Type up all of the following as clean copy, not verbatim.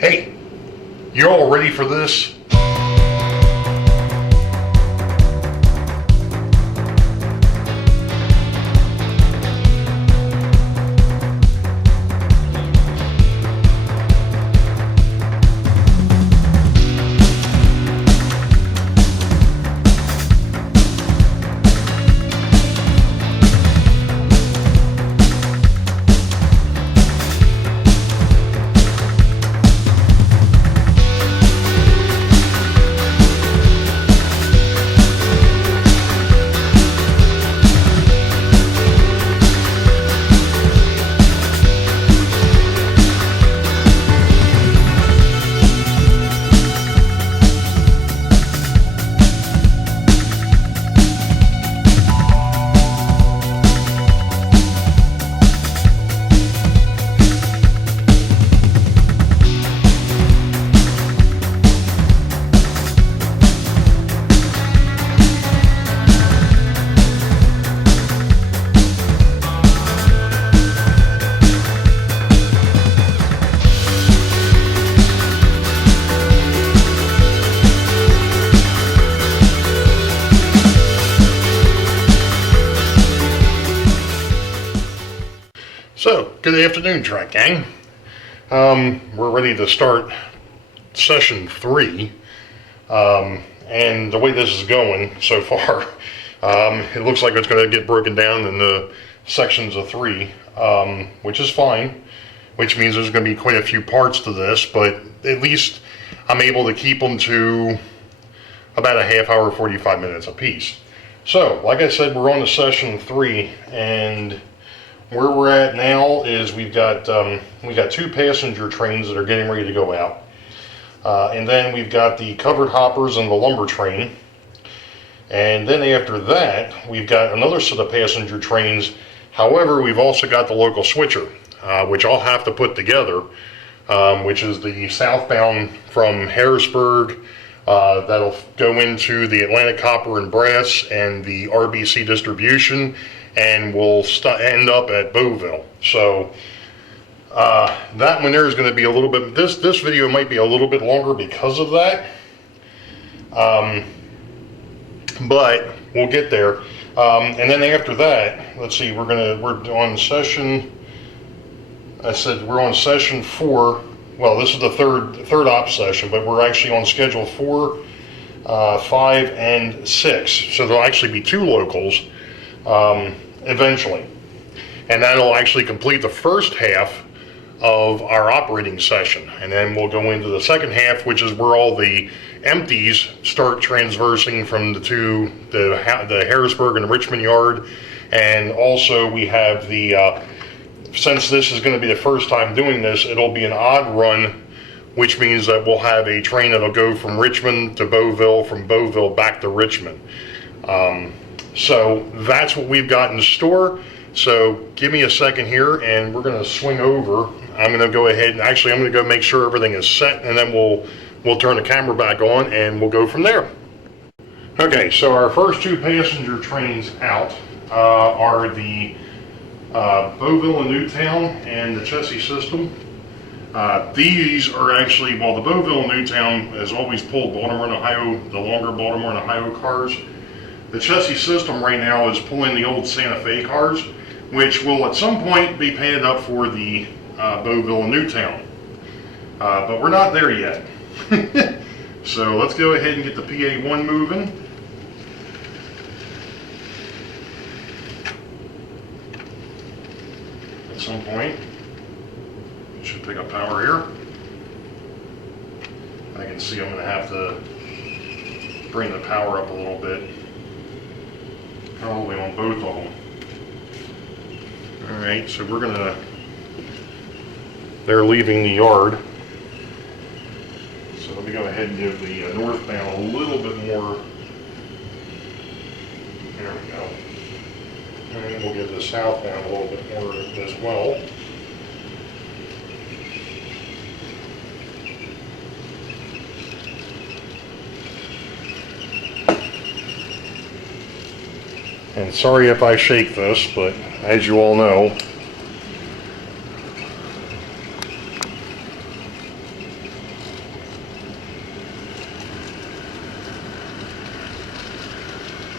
Hey, you all ready for this? So, good afternoon, Track Gang. We're ready to start session 3. And the way this is going so far, it looks like it's going to get broken down into sections of 3, which is fine, which means there's going to be quite a few parts to this, but at least I'm able to keep them to about a half hour, 45 minutes a piece. So, like I said, we're on to session 3, and where we're at now is we got 2 passenger trains that are getting ready to go out, and then we've got the covered hoppers and the lumber train, and then after that we've got another set of passenger trains. However, we've also got the local switcher, which I'll have to put together, which is the southbound from Harrisburg. That'll go into the Atlantic Copper and Brass and the RBC distribution, and we'll end up at Boeville. So that one there is going to be a little bit, this video might be a little bit longer because of that, but we'll get there. And then after that, let's see, we're on session, I said we're on session 4. Well, this is the third op session, but we're actually on schedule 4, 5, and 6. So there'll actually be 2 locals eventually, and that'll actually complete the first half of our operating session, and then we'll go into the second half, which is where all the empties start transversing from the Harrisburg and Richmond yard. And also we have the since this is going to be the first time doing this, it'll be an odd run, which means that we'll have a train that'll go from Richmond to Boeville, from Boeville back to Richmond. So that's what we've got in store. So give me a second here, and we're going to swing over. I'm going to go ahead and I'm going to go make sure everything is set, and then we'll turn the camera back on and we'll go from there. Okay, so our first 2 passenger trains out are the Boeville and Newtown and the Chessie system. These are actually, well, the Boeville and Newtown has always pulled Baltimore and Ohio, the longer Baltimore and Ohio cars. The Chessie system right now is pulling the old Santa Fe cars, which will at some point be painted up for the Boeville and Newtown. But we're not there yet. So let's go ahead and get the PA1 moving. At some point, it should pick up power here. I can see I'm going to have to bring the power up a little bit. Probably on both of them. Alright, so they're leaving the yard. So let me go ahead and give the northbound a little bit more. There we go. And we'll give the southbound a little bit more as well. And sorry if I shake this, but as you all know,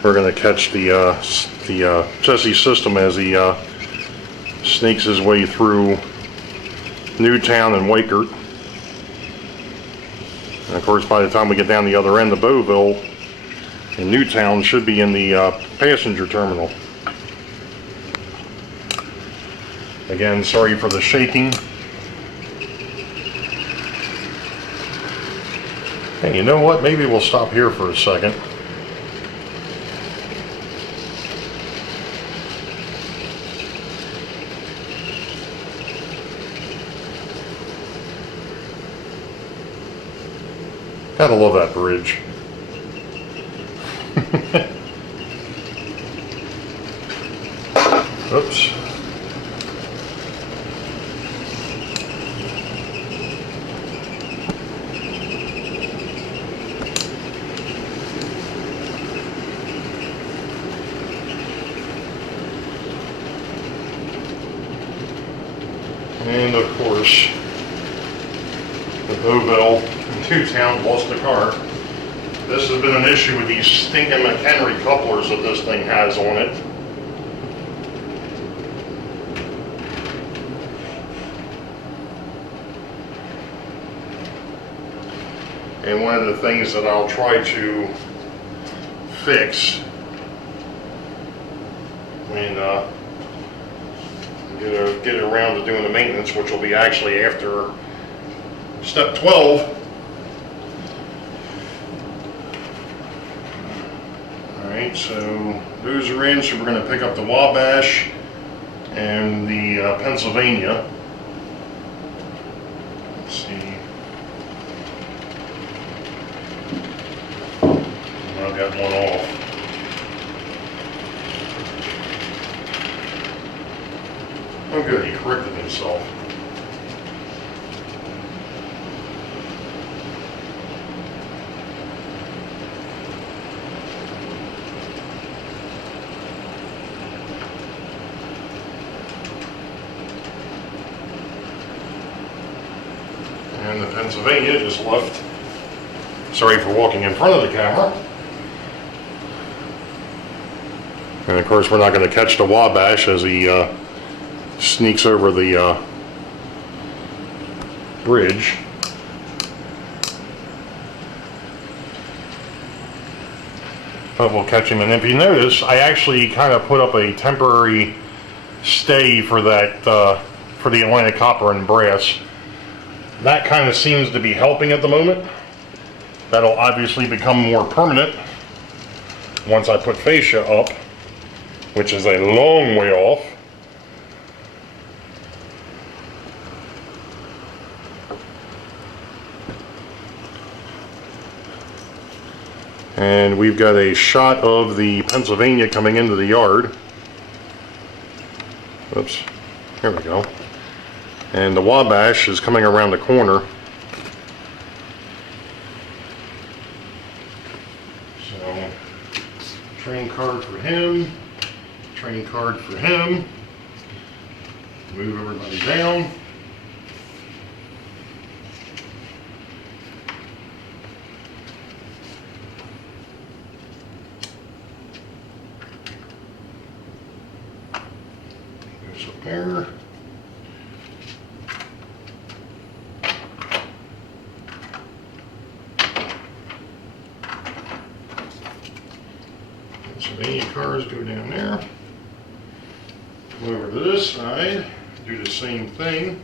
We're going to catch the Jesse system as he sneaks his way through Newtown and Wakert. And of course, by the time we get down the other end of Boeville, and Newtown should be in the passenger terminal. Again, sorry for the shaking. Hey, you know what? Maybe we'll stop here for a second. Gotta love that bridge. Oops. And of course, the Boeville Newtown lost the car. This has been an issue with these stinking McHenry couplers that this thing has on it. And one of the things that I'll try to fix when get around to doing the maintenance, which will be actually after step 12. Alright, so those are in, so we're going to pick up the Wabash and the Pennsylvania. Let's see. I've got one off. Oh good, he corrected himself. And the Pennsylvania just left. Sorry for walking in front of the camera. And of course we're not going to catch the Wabash as he sneaks over the bridge. But we'll catch him. And if you notice, I actually kind of put up a temporary stay for that for the Atlantic copper and brass. That kind of seems to be helping at the moment. That'll obviously become more permanent once I put fascia up, which is a long way off. And we've got a shot of the Pennsylvania coming into the yard. Oops, here we go. And the Wabash is coming around the corner. So, train card for him, train card for him. Move everybody down. Goes up there. Pennsylvania cars go down there. Come over to this side, do the same thing.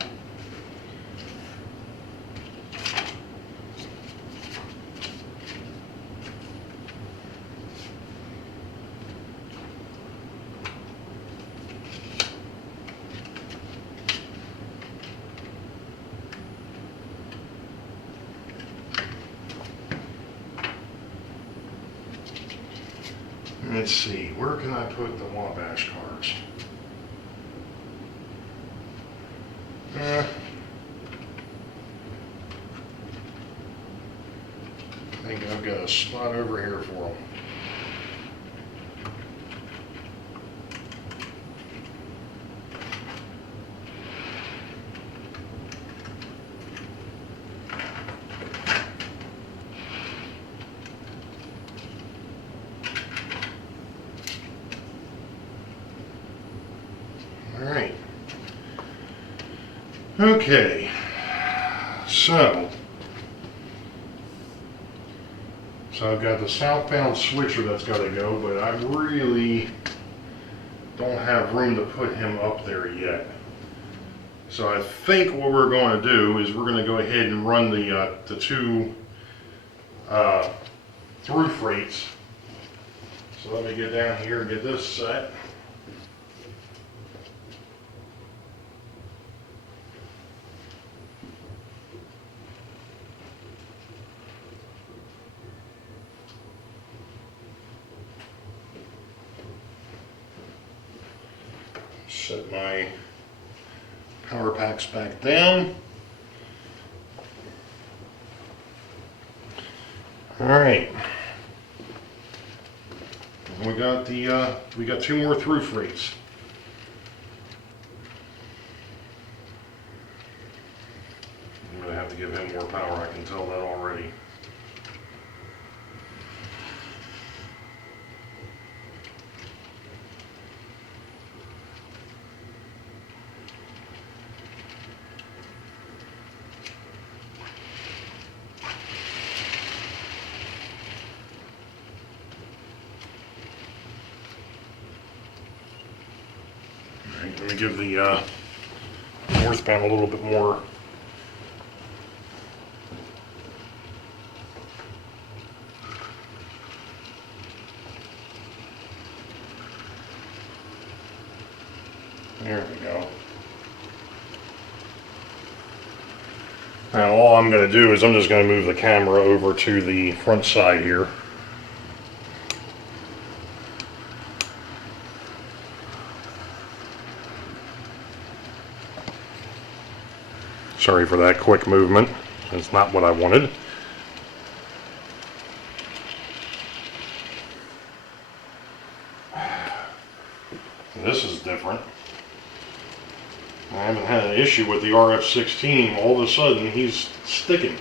Let's see, where can I put the Wabash cars? I think I've got a spot over here for them. Okay, so I've got the southbound switcher that's got to go, but I really don't have room to put him up there yet. So I think what we're going to do is we're going to go ahead and run the two through freights. So let me get down here and get this set. Set my power packs back down. All right. We got two more through freights. I'm gonna have to give him more power. I can tell that already. Let me give the northbound a little bit more. There we go. Now all I'm going to do is I'm just going to move the camera over to the front side here. Sorry for that quick movement. It's not what I wanted. This is different. I haven't had an issue with the RF-16. All of a sudden, he's sticking.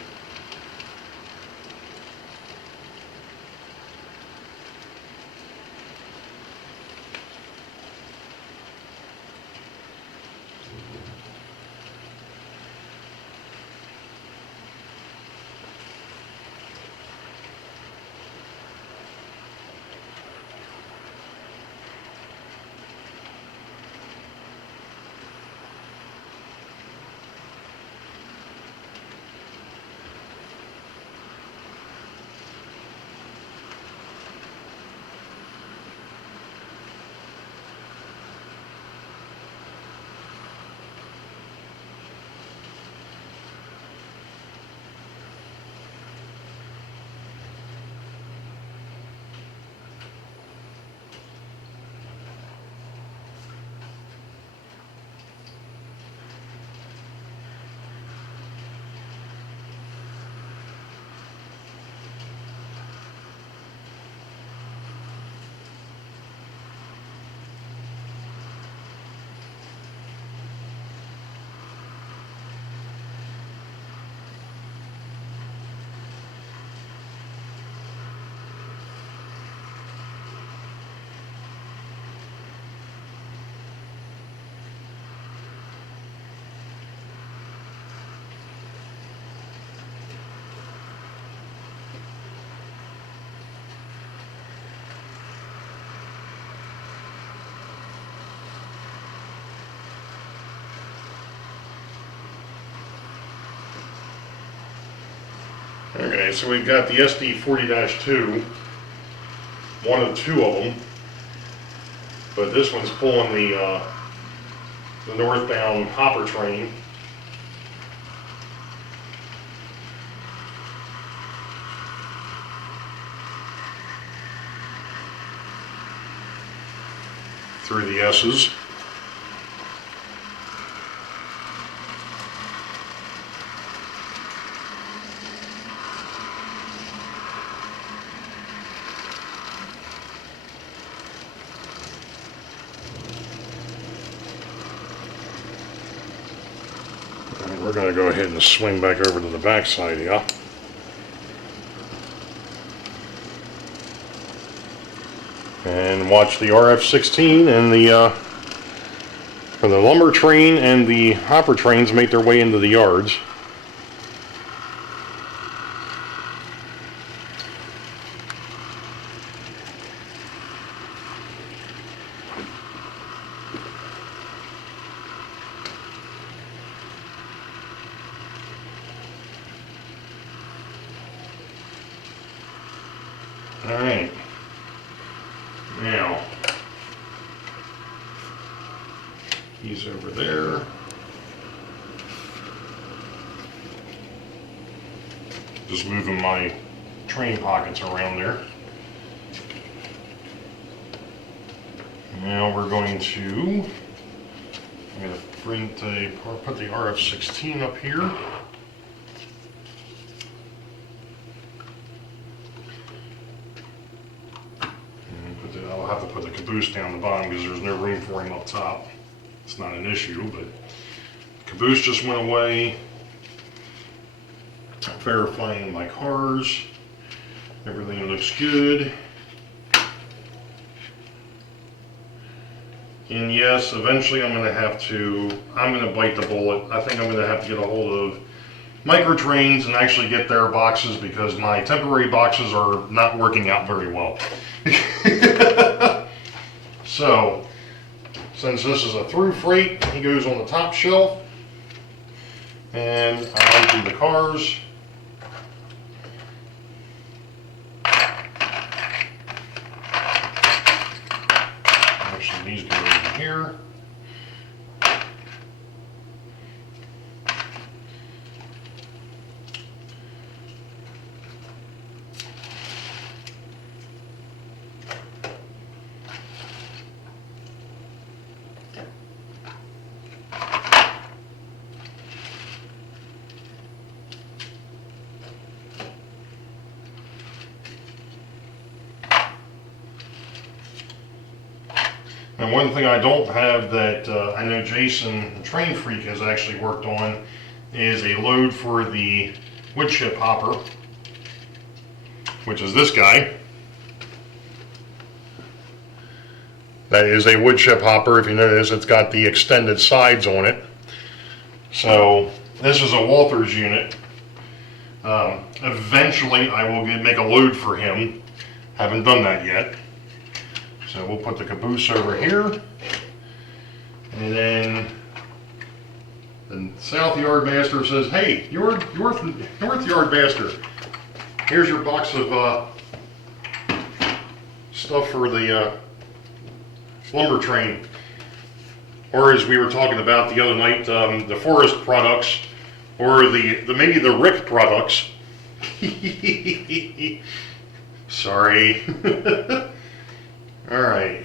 Okay, so we've got the SD40-2, one of two of them, but this one's pulling the northbound hopper train. Through the S's. We're going to go ahead and swing back over to the back side, yeah. And watch the RF-16 and the For the lumber train and the hopper trains make their way into the yards. Alright, now, he's over there. Just moving my train pockets around there. Now we're going to, I'm going to put the RF-16 up here. I'll have to put the caboose down the bottom because there's no room for him up top. It's not an issue, but the caboose just went away. Verifying my cars. Everything looks good. And yes, eventually I'm going to bite the bullet. I think I'm going to have to get a hold of micro trains and actually get their boxes because my temporary boxes are not working out very well. So, since this is a through freight, he goes on the top shelf, and I empty the cars. Actually, these go in here. And one thing I don't have that I know Jason, the Train Freak, has actually worked on is a load for the wood chip hopper, which is this guy. That is a wood chip hopper. If you notice, it's got the extended sides on it. So this is a Walters unit. Eventually I will make a load for him. Haven't done that yet. So we'll put the caboose over here, and then the South Yard Master says, "Hey, North Yard Master, here's your box of stuff for the lumber train." Or as we were talking about the other night, the forest products, or maybe the Rick products. Sorry. Alright,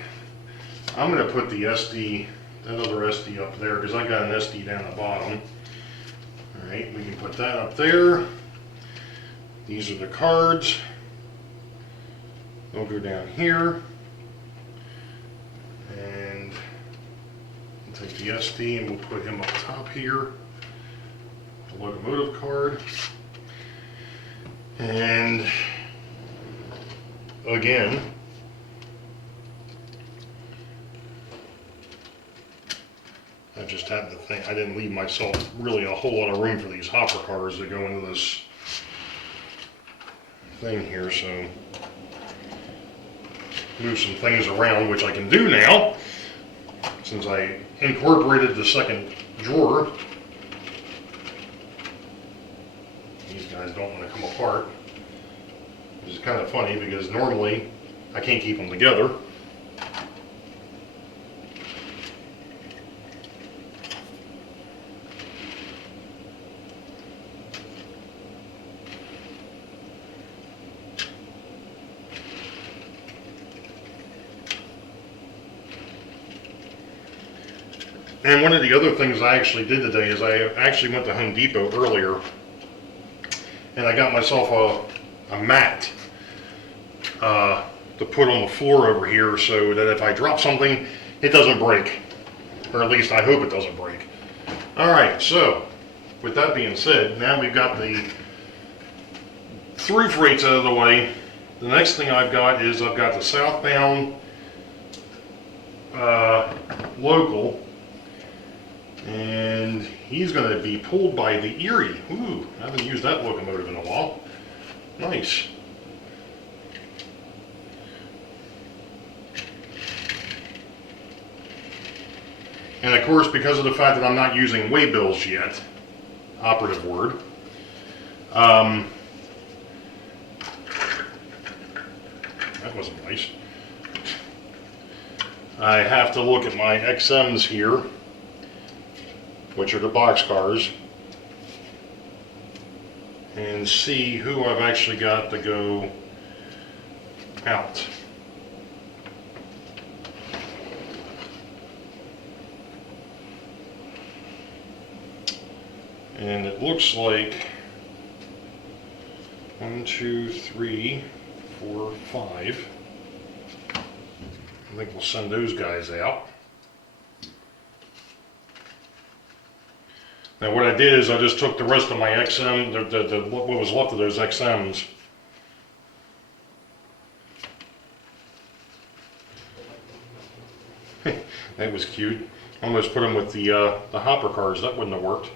I'm going to put the SD, that other SD up there because I got an SD down the bottom. Alright, we can put that up there. These are the cards. They'll go down here. And we'll take the SD and we'll put him up top here. The locomotive card. And again, I just had to think, I didn't leave myself really a whole lot of room for these hopper cars that go into this thing here, so move some things around, which I can do now, since I incorporated the second drawer. These guys don't want to come apart, which is kind of funny because normally I can't keep them together. And one of the other things I actually did today is I actually went to Home Depot earlier and I got myself a mat to put on the floor over here so that if I drop something, it doesn't break. Or at least I hope it doesn't break. Alright, so with that being said, now we've got the through freights out of the way. The next thing I've got is I've got the southbound local. And he's going to be pulled by the Erie. Ooh, I haven't used that locomotive in a while. Nice. And of course, because of the fact that I'm not using waybills yet, operative word, that wasn't nice. I have to look at my XMs here, which are the boxcars, and see who I've actually got to go out. And it looks like 1, 2, 3, 4, 5. I think we'll send those guys out. Now what I did is I just took the rest of my XM, what was left of those XMs, that was cute. Almost put them with the hopper cards. That wouldn't have worked.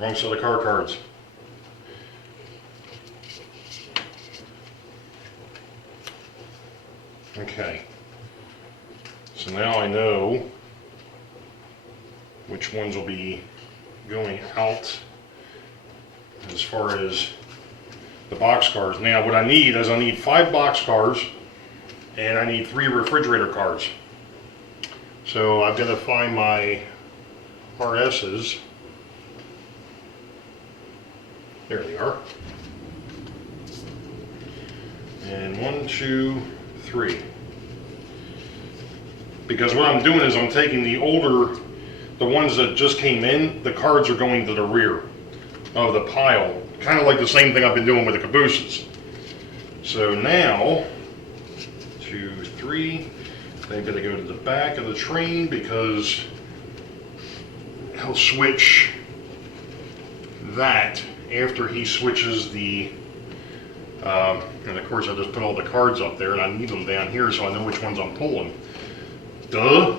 Wrong set of car cards. Okay. So now I know which ones will be going out as far as the boxcars. Now what I need is I need 5 boxcars and I need 3 refrigerator cars. So I've got to find my RS's. There they are. And 1, 2, 3. Because what I'm doing is I'm taking the older, the ones that just came in, the cards are going to the rear of the pile. Kind of like the same thing I've been doing with the cabooses. So now, 2, 3, they've got to go to the back of the train because he'll switch that after he switches the, and of course I just put all the cards up there and I need them down here so I know which ones I'm pulling. Duh.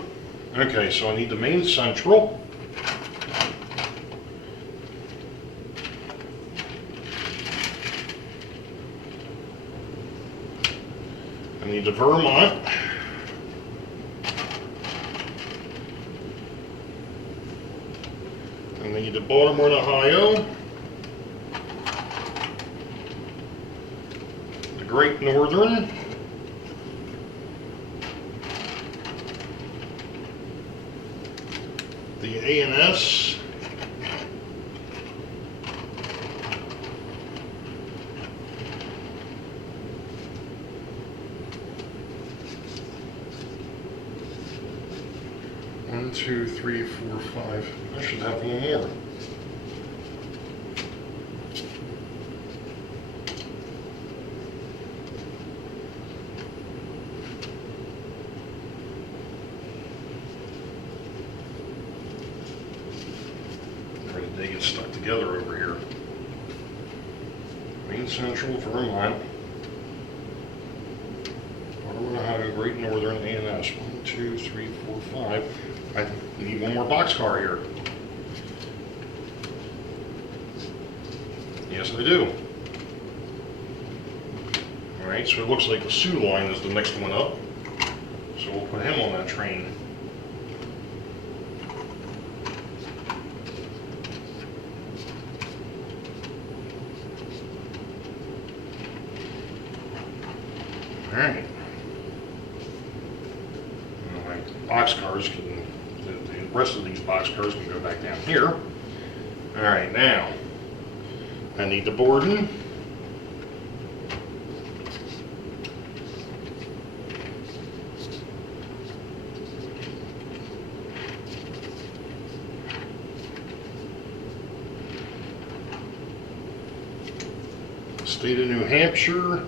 Okay, so I need the main central. I need the Vermont. I need the Baltimore and Ohio. The Great Northern. The A&S. One, 2, 3, 4, 5. I should have one more. They get stuck together over here. Main Central, Vermont, Baltimore, Ohio, Great Northern, A&S. 1, 2, 3, 4, 5. I need one more boxcar here. Yes, I do. All right, so it looks like the Sioux line is the next one up. So we'll put him on that train. All right. My boxcars can, the rest of these boxcars can go back down here. All right, now I need the Borden. State of New Hampshire.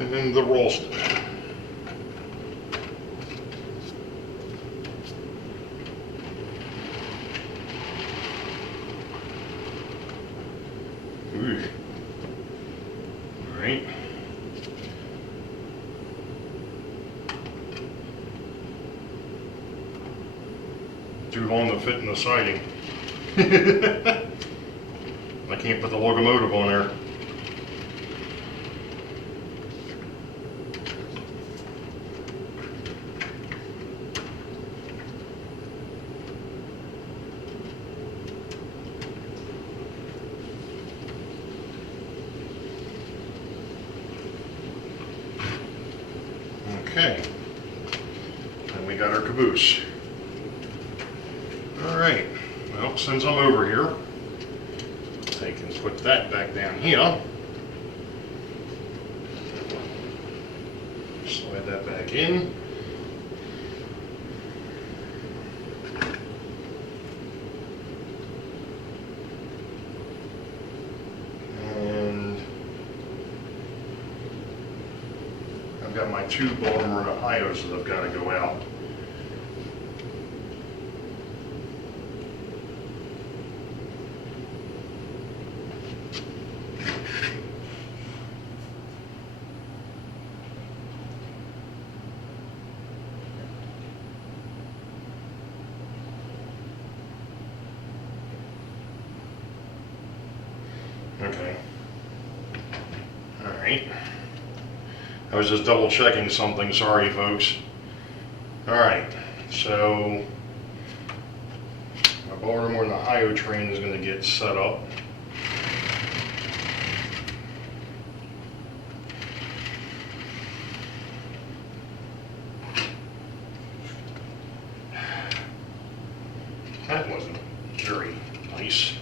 And the Ralston. too long to fit in the siding. I can't put the locomotive on there. Okay, and we got our caboose. All right, well, since I'm over here, I can put that back down here. Slide that back in. And I've got my two Baltimore and Ohios that I've got to go out. Okay. All right. I was just double checking something. Sorry, folks. All right. So my Baltimore and Ohio train is going to get set up. That wasn't very nice.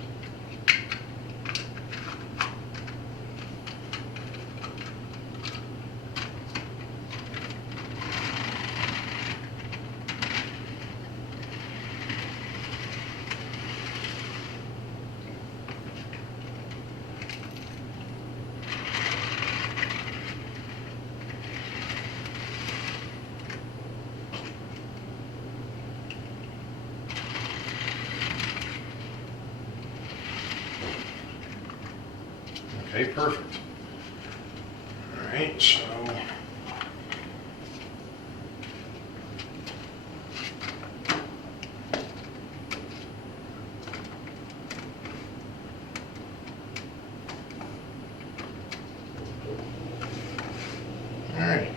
Okay, perfect. All right, so all right,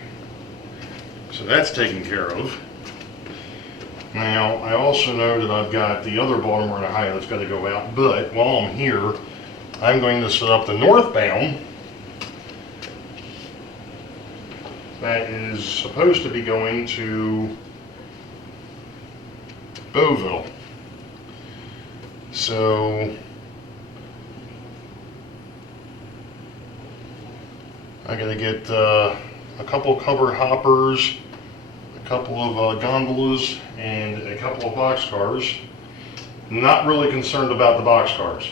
so that's taken care of. Now, I also know that I've got the other Baltimore and Ohio that's got to go out, but while I'm here, I'm going to set up the northbound that is supposed to be going to Boeville. So I got to get a couple cover hoppers, a couple of gondolas, and a couple of boxcars. Not really concerned about the boxcars.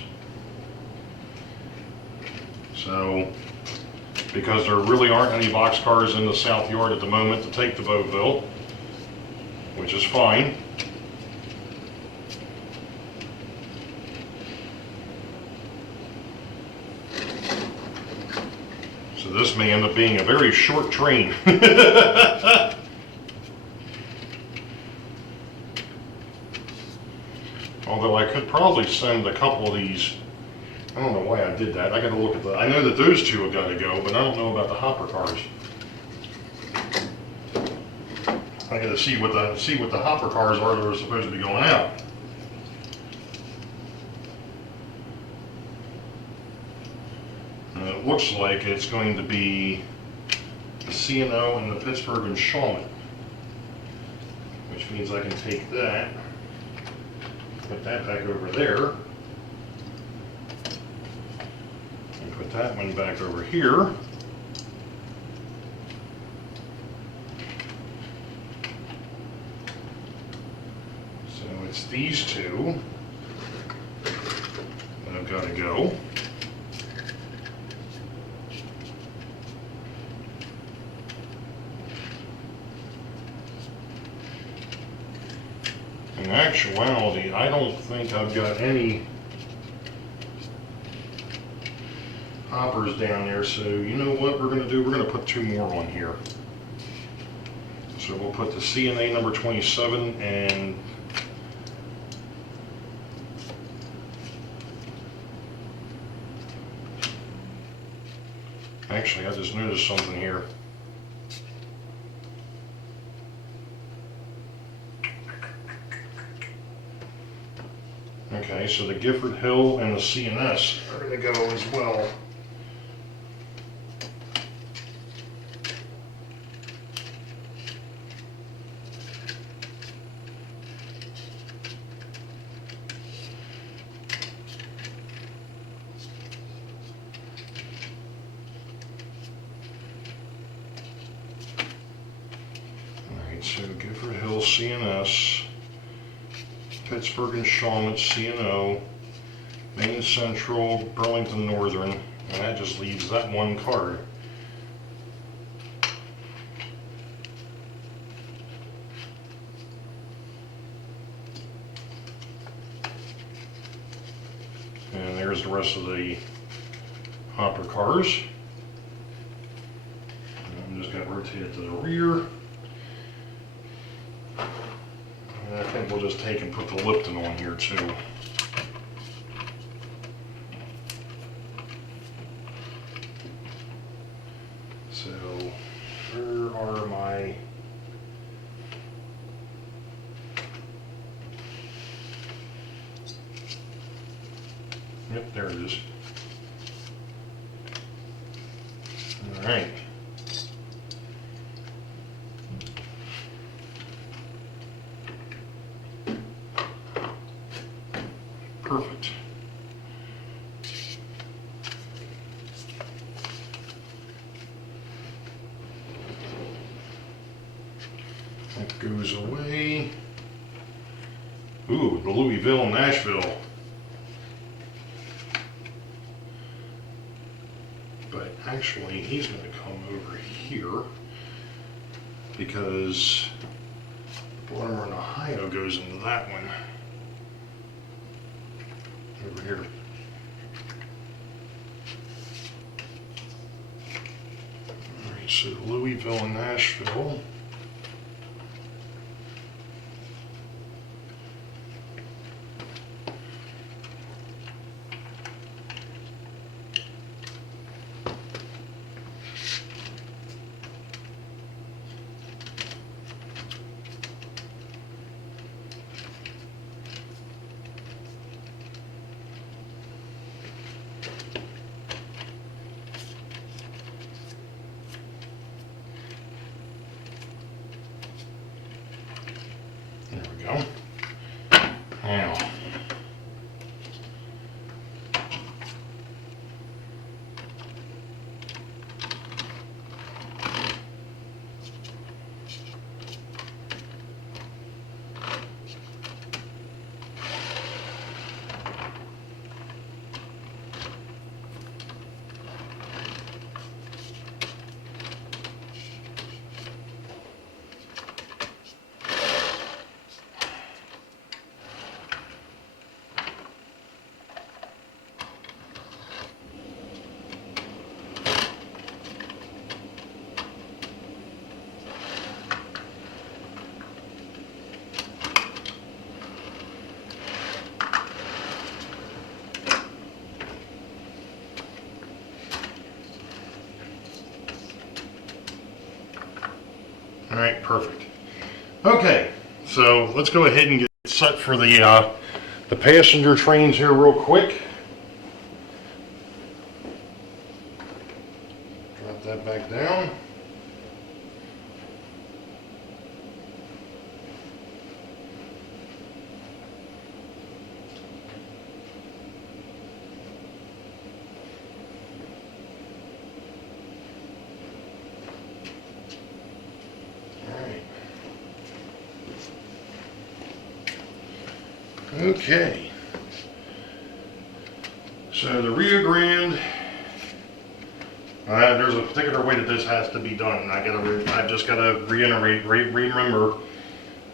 So, because there really aren't any boxcars in the south yard at the moment to take to Boeville, which is fine. So this may end up being a very short train. Although I could probably send a couple of these. I don't know why I did that. I got to look at the. I know that those two have got to go, but I don't know about the hopper cars. I got to see what the hopper cars are that are supposed to be going out. And it looks like it's going to be the C&O and the Pittsburgh and Shawmut, which means I can take that, put that back over there. Put that one back over here. So it's these two that I've got to go. In actuality, I don't think I've got any hoppers down there, so you know what we're going to do? We're going to put two more on here. So we'll put the CNA number 27 and Actually, I just noticed something here. Okay, so the Gifford Hill and the CNS are going to go as well. Alright, so Gifford Hill CNS, Pittsburgh and Shawmut CNO, Maine Central, Burlington Northern, and that just leaves that one card. And there's the rest of the hopper cars. And I'm just going to rotate it to the rear. And I think we'll just take and put the Lipton on here too. So, where are my... Yep, there it is. All right. Perfect. That goes away. Ooh, the Louisville and Nashville. But actually, he's going to come over here because Baltimore and Ohio goes into that one. Over here. Alright, so Louisville and Nashville. There we go. Now, all right, perfect. Okay, so let's go ahead and get set for the passenger trains here real quick. Drop that back down. Okay, so the Rio Grande, there's a particular way that this has to be done. I just gotta reiterate, remember.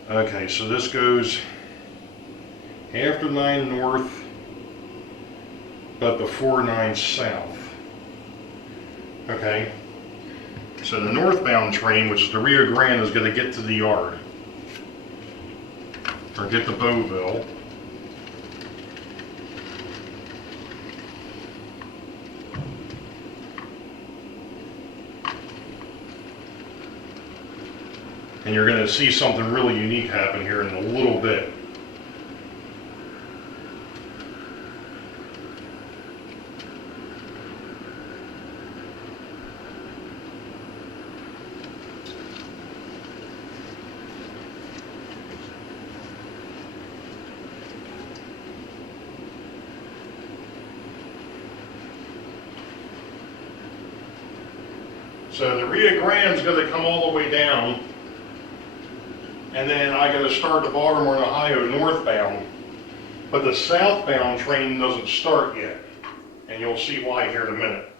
Okay, so this goes after 9 north, but before 9 south. Okay, so the northbound train, which is the Rio Grande, is gonna get to the yard, or get to Boeville. And you're going to see something really unique happen here in a little bit. So the Rio Grande's going to come all the way down, and then I got to start the Baltimore and Ohio northbound, but the southbound train doesn't start yet, and you'll see why here in a minute.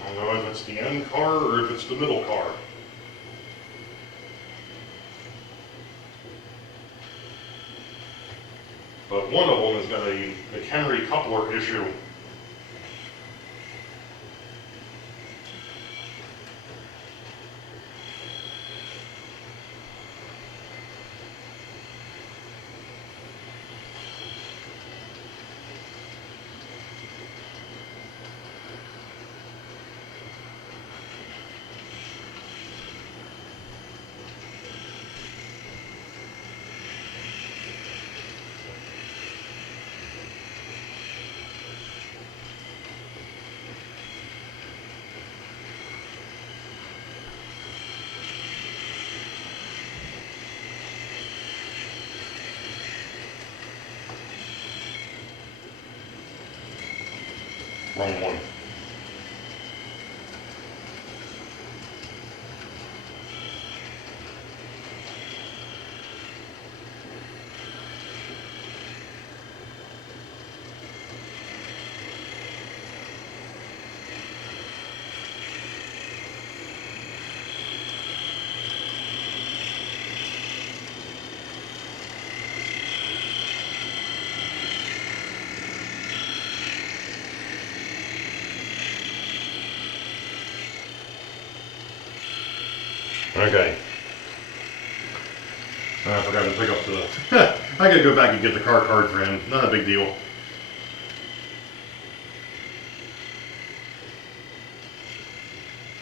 I don't know if it's the end car or if it's the middle car. But one of them has got a McHenry coupler issue. Wrong one. Okay. I forgot to pick up the... I gotta go back and get the car card for him. Not a big deal.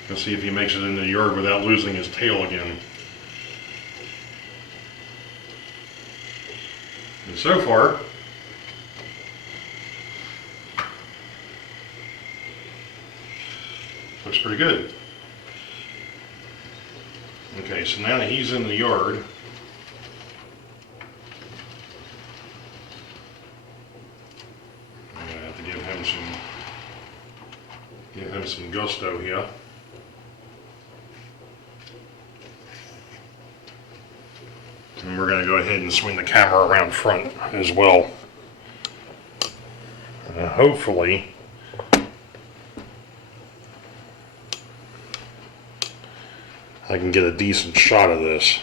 Let's see if he makes it in the yard without losing his tail again. And so far, looks pretty good. Okay, so now that he's in the yard, I'm gonna have to give him some gusto here. And we're gonna go ahead and swing the camera around front as well. Hopefully, I can get a decent shot of this.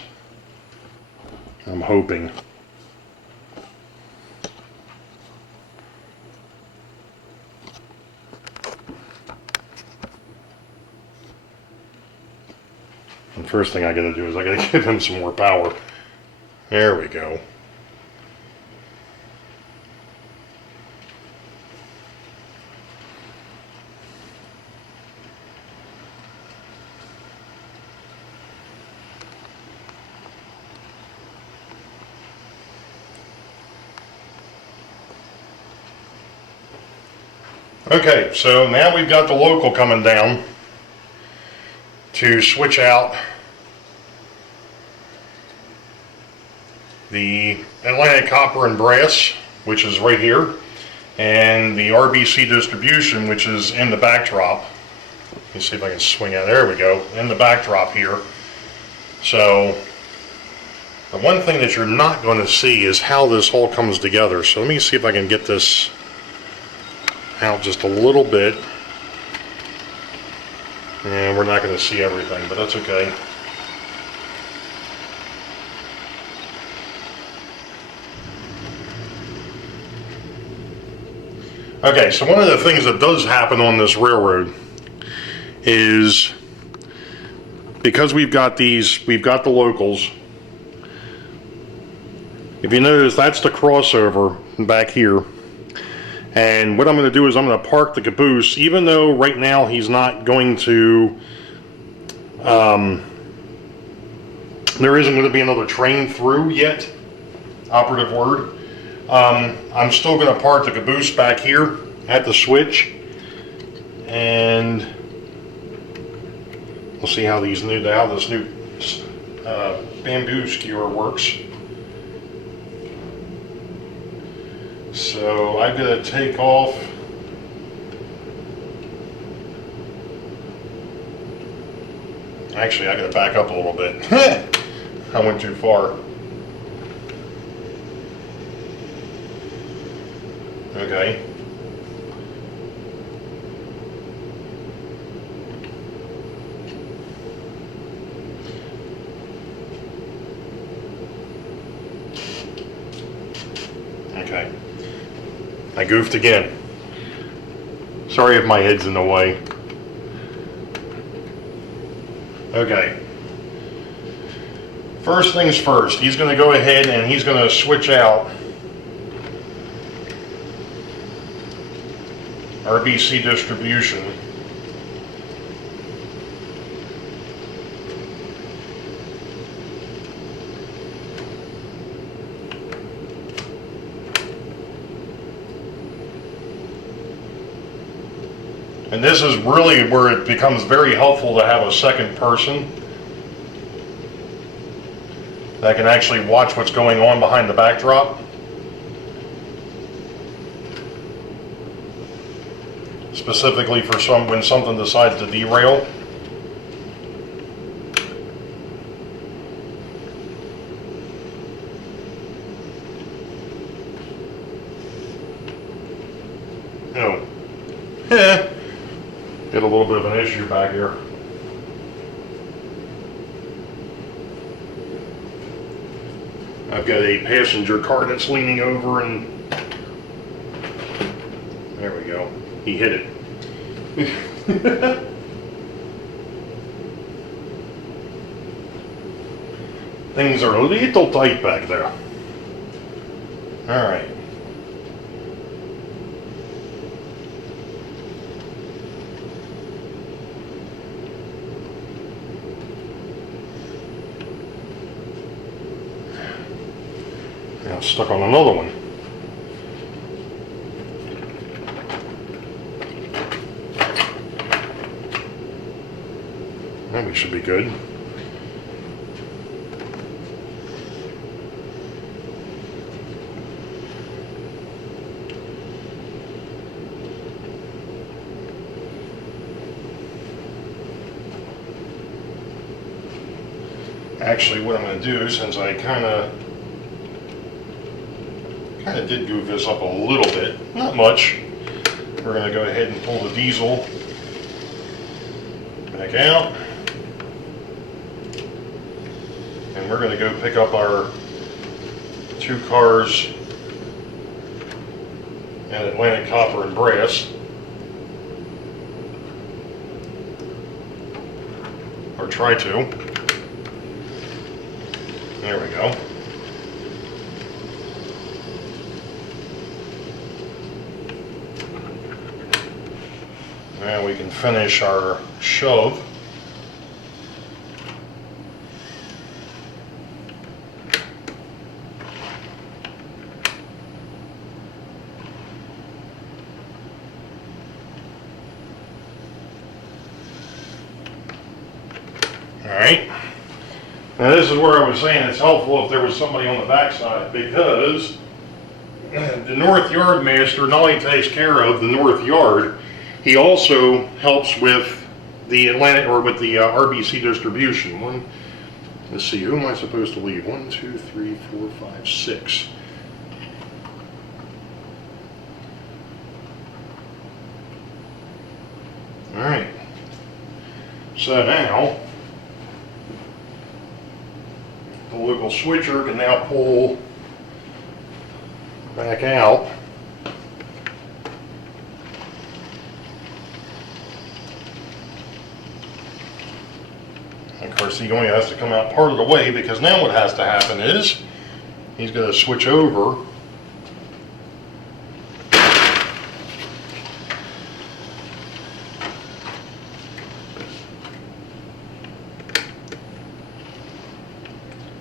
I'm hoping. The first thing I gotta do is I gotta give him some more power. There we go. Okay, so now we've got the local coming down to switch out the Atlantic Copper and Brass, which is right here, and the RBC distribution, which is in the backdrop. Let me see if I can swing out. There we go. In the backdrop here. So the one thing that you're not going to see is how this all comes together. So let me see if I can get this out just a little bit. And we're not going to see everything, but that's okay. Okay, so one of the things that does happen on this railroad is because we've got the locals. If you notice, that's the crossover back here. And what I'm going to do is I'm going to park the caboose, even though right now he's not going to, there isn't going to be another train through yet, operative word. I'm still going to park the caboose back here at the switch, and we'll see how this new bamboo skewer works. So I'm going to take off. Actually, I got to back up a little bit. I went too far. Okay. Okay. I goofed again. Sorry if my head's in the way. Okay. First things first, he's going to go ahead and he's going to switch out RBC distribution. And this is really where it becomes very helpful to have a second person that can actually watch what's going on behind the backdrop. Specifically for when something decides to derail. Oh. Get a little bit of an issue back here. I've got a passenger car that's leaning over, and there we go. He hit it. Things are a little tight back there. All right. Now stuck on another one. That we should be good. Actually, what I'm going to do, since I kind of did goof this up a little bit, not much, we're going to go ahead and pull the diesel back out. And we're going to go pick up our 2 cars at Atlantic Copper and Brass. Or try to. There we go. Now we can finish our shove. Alright. Now this is where I was saying it's helpful if there was somebody on the backside, because the North Yard Master not only takes care of the North Yard, he also helps with the Atlantic, or with the RBC distribution. Let's see, who am I supposed to leave? 1, 2, 3, 4, 5, 6. All right. So now the local switcher can now pull back out. Of course, he only has to come out part of the way, because now what has to happen is he's going to switch over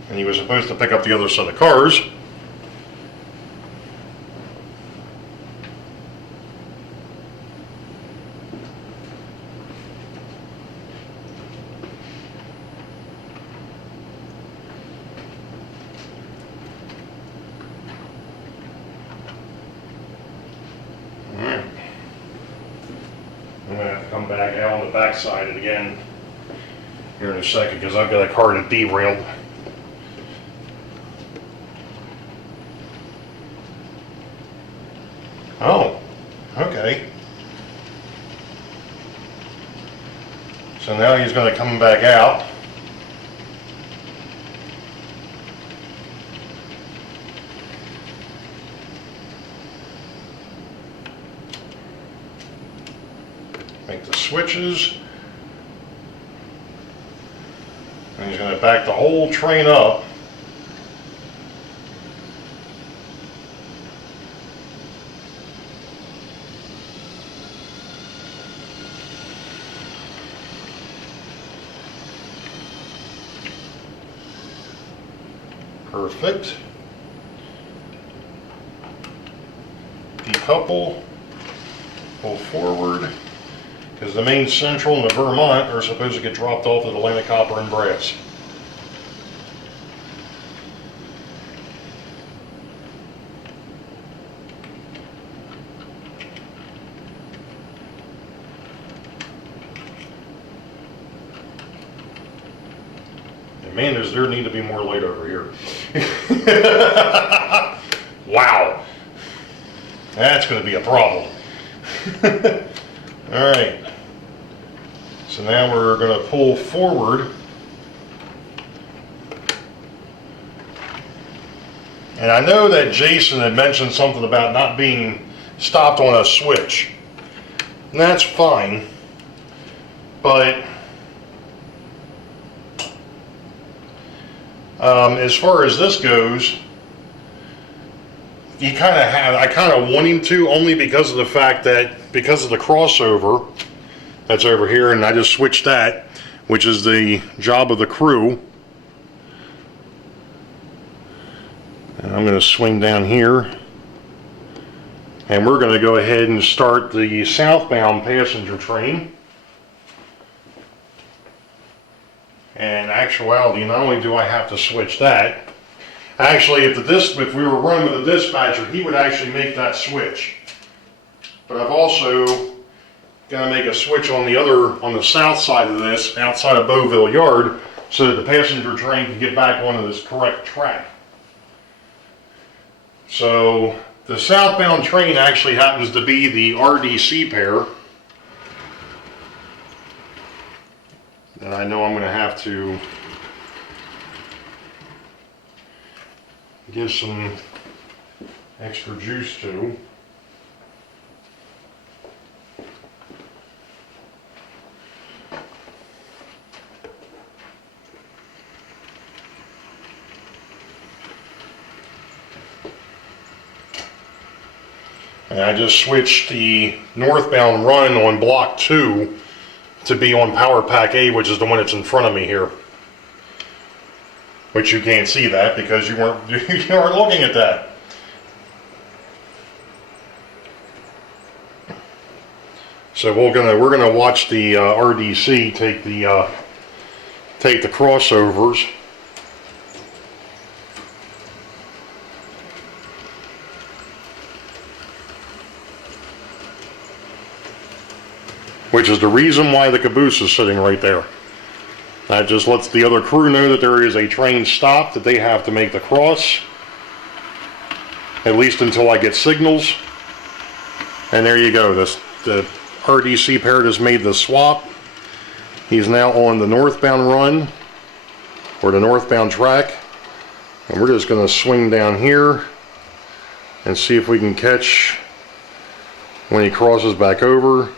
and he was supposed to pick up the other set of cars. I'm going to have to come back out on the back side again here in a second, because I've got a car that derailed. Oh, okay. So now he's going to come back out. Make the switches. And he's going to back the whole train up. Perfect. Decouple. Pull forward. Because the main central and the Vermont are supposed to get dropped off at Atlantic Copper and Brass. And man, does there need to be more light over here. Wow. That's going to be a problem. All right. So now we're going to pull forward. And I know that Jason had mentioned something about not being stopped on a switch. And that's fine. But as far as this goes, I kind of want him to, only because of the fact that, because of the crossover that's over here, and I just switched that, which is the job of the crew. And I'm going to swing down here, and we're going to go ahead and start the southbound passenger train. And in actuality, not only do I have to switch that, actually, if we were running with a dispatcher, he would actually make that switch. But I've also got to make a switch on the south side of this, outside of Boeville Yard, so that the passenger train can get back onto this correct track. So the southbound train actually happens to be the RDC pair. And I know I'm going to have to give some extra juice to. And I just switched the northbound run on block 2 to be on power pack A, which is the one that's in front of me here. Which you can't see that because you weren't looking at that. So we're gonna watch the RDC take the crossovers. which is the reason why the caboose is sitting right there. That just lets the other crew know that there is a train stop, that they have to make the cross, at least until I get signals. And there you go, the RDC parrot has made the swap. He's now on the northbound run, or the northbound track, and we're just going to swing down here and see if we can catch when he crosses back over.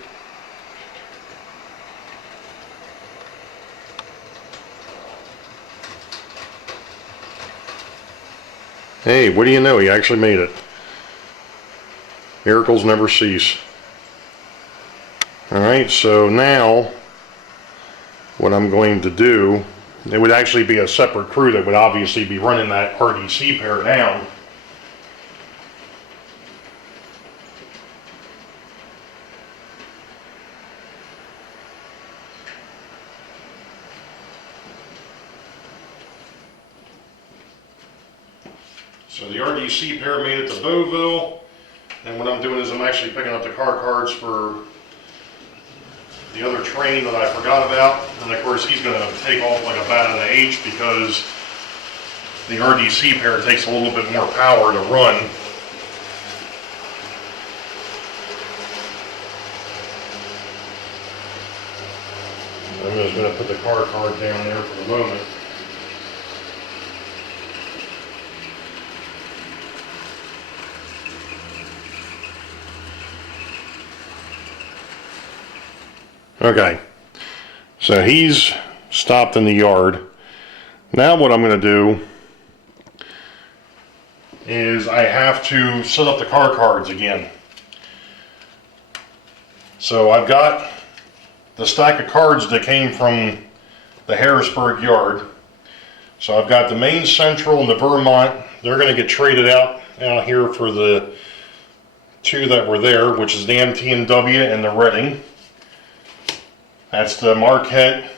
Hey, what do you know? He actually made it. Miracles never cease. Alright, so now what I'm going to do, it would actually be a separate crew that would obviously be running that RDC pair down. So the RDC pair made it to Boeville, and what I'm doing is I'm actually picking up the car cards for the other train that I forgot about, and of course he's going to take off like a bat out of H because the RDC pair takes a little bit more power to run. I'm just going to put the car card down there for the moment. Okay, so he's stopped in the yard. Now what I'm going to do is I have to set up the car cards again. So I've got the stack of cards that came from the Harrisburg yard. So I've got the Maine Central and the Vermont. They're going to get traded out here for the two that were there, which is the MT&W and the Reading. That's the Marquette,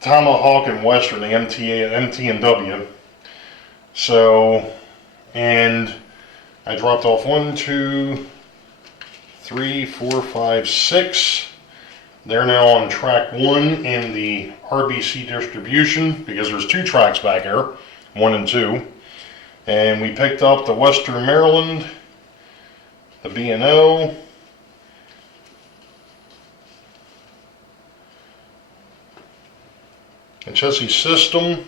Tomahawk, and Western, the MT&W. So, and I dropped off 1, 2, 3, 4, 5, 6. They're now on track 1 in the RBC distribution because there's 2 tracks back here, 1 and 2. And we picked up the Western Maryland, the B&O, a chassis system.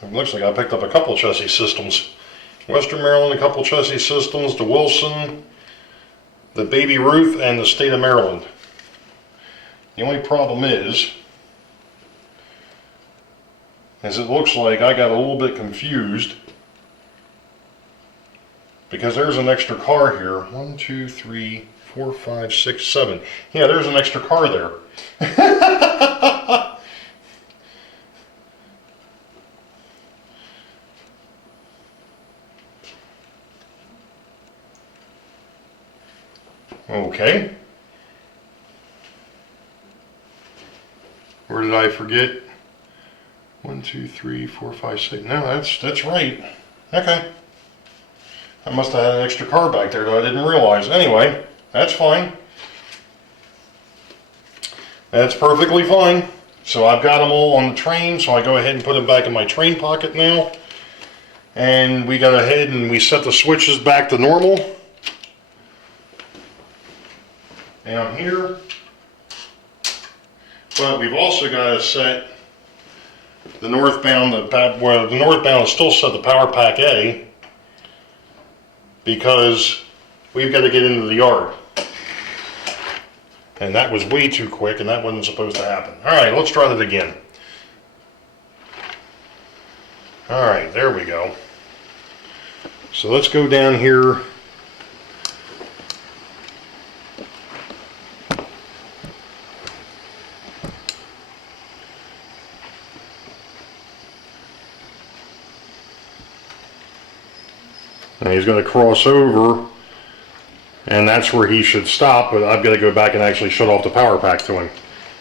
It looks like I picked up a couple of chassis systems. Western Maryland, a couple of chassis systems, the Wilson, the Baby Ruth, and the State of Maryland. The only problem is it looks like I got a little bit confused because there's an extra car here. 1, 2, 3, 4, 5, 6, 7. Yeah, there's an extra car there. Okay. Where did I forget? 1, 2, 3, 4, 5, 6. No, that's right. Okay. I must have had an extra car back there that I didn't realize. Anyway, that's fine. That's perfectly fine. So I've got them all on the train, so I go ahead and put them back in my train pocket now. And we go ahead and we set the switches back to normal. Down here, but we've also got to set the northbound, the northbound is still set to Power Pack A because we've got to get into the yard. And that was way too quick and that wasn't supposed to happen. Alright, let's try that again. Alright, there we go. So let's go down here. And he's going to cross over, and that's where he should stop, but I've got to go back and actually shut off the power pack to him.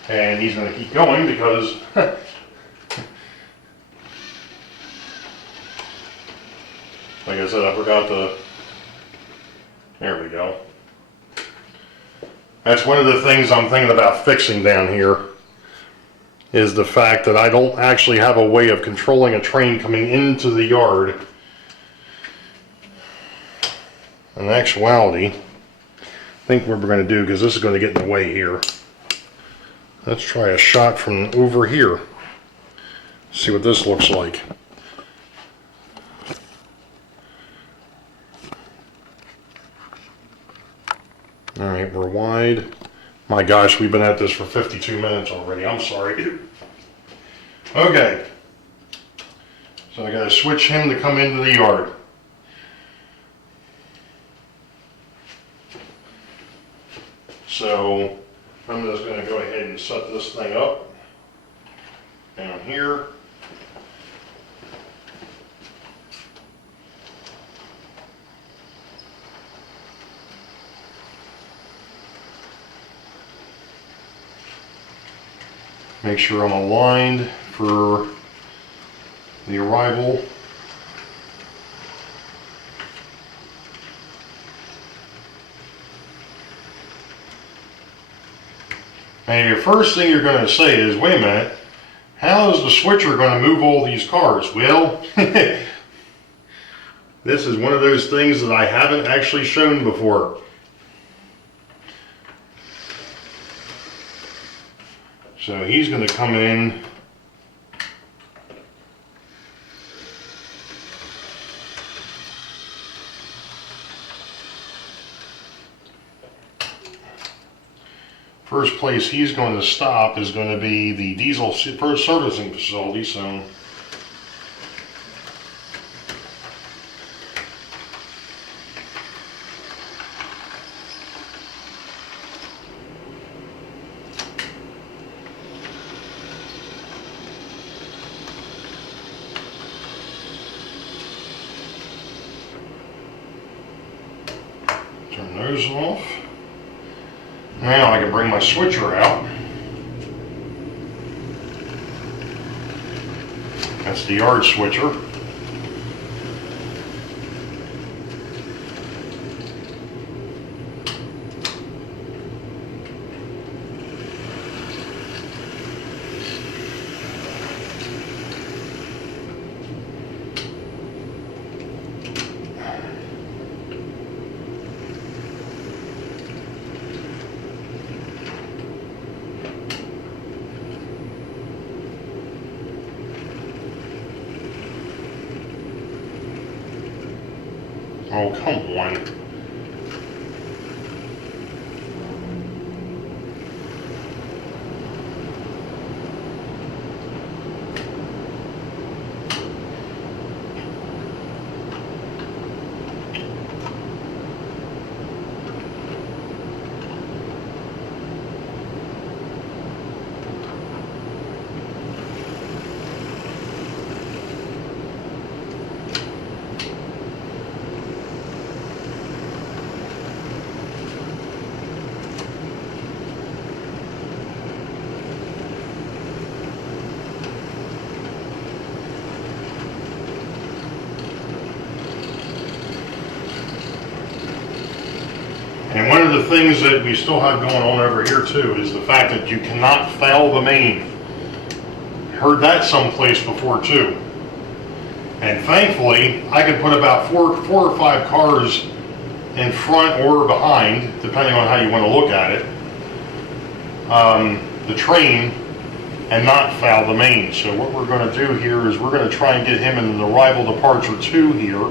And he's going to keep going because like I said, I forgot to, there we go. That's one of the things I'm thinking about fixing down here, is the fact that I don't actually have a way of controlling a train coming into the yard. In actuality, I think what we're going to do, because this is going to get in the way here, let's try a shot from over here. See what this looks like. Alright, we're wide. My gosh, we've been at this for 52 minutes already. I'm sorry. Okay. So I gotta switch him to come into the yard. So I'm just gonna go ahead and set this thing up down here. Make sure I'm aligned for the arrival. And the first thing you're going to say is, wait a minute, how is the switcher going to move all these cars? Well, this is one of those things that I haven't actually shown before. So he's going to come in first place he's going to stop is going to be the diesel servicing facility. So turn those off. Now I can bring my switcher out. That's the yard switcher. Oh, come on. And one of the things that we still have going on over here too is the fact that you cannot foul the main. Heard that someplace before too. And thankfully, I can put about four or five cars in front or behind, depending on how you want to look at it, the train, and not foul the main. So what we're going to do here is we're going to try and get him in the arrival departure 2 here.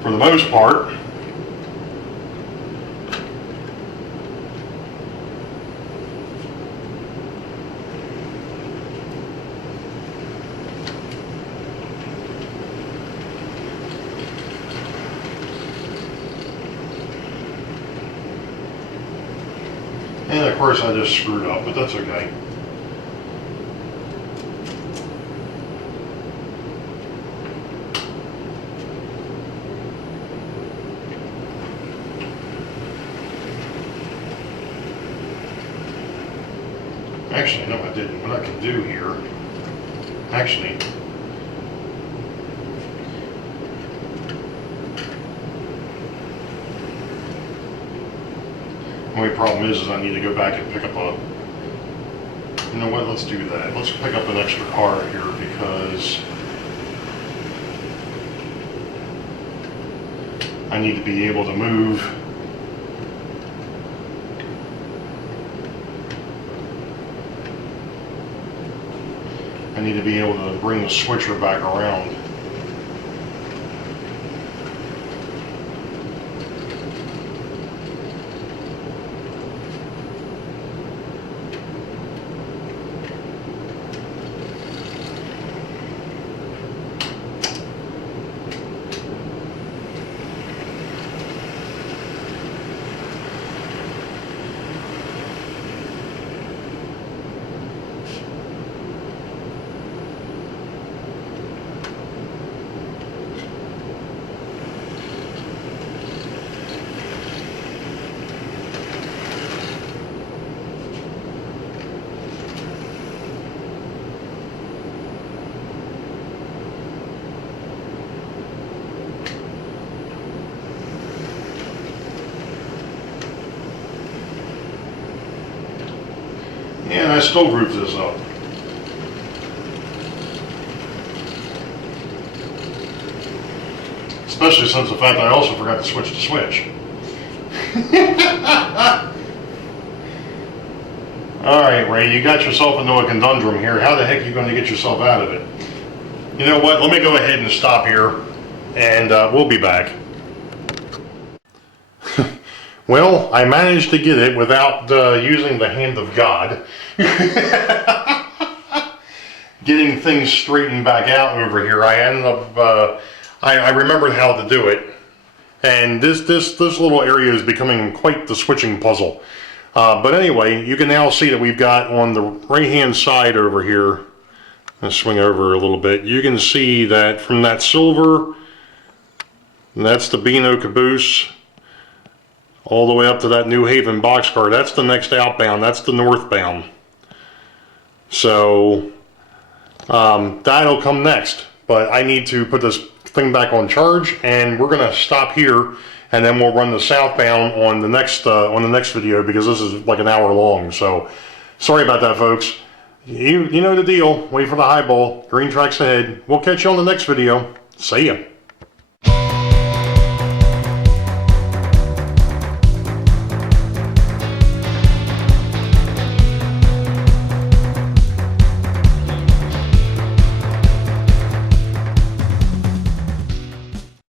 For the most part. And of course I just screwed up, but that's okay. Actually, no, I didn't. What I can do here, actually, only problem is I need to go back and pick up a, you know what, let's do that. Let's pick up an extra car here because I need to be able to move I need to be able to bring the switcher back around. And I still grouped this up. Especially since the fact that I also forgot to switch the switch. Alright, Ray, you got yourself into a conundrum here. How the heck are you going to get yourself out of it? You know what, let me go ahead and stop here, and we'll be back. Well, I managed to get it without using the hand of God. Getting things straightened back out over here. I ended up, I remembered how to do it. And this little area is becoming quite the switching puzzle. But anyway, you can now see that we've got on the right-hand side over here, let's swing over a little bit, you can see that from that silver, that's the Beano caboose, all the way up to that New Haven boxcar. That's the next outbound. That's the northbound. So that'll come next. But I need to put this thing back on charge, and we're gonna stop here, and then we'll run the southbound on the next video, because this is like an hour long. So sorry about that, folks. You know the deal. Wait for the highball. Green tracks ahead. We'll catch you on the next video. See ya.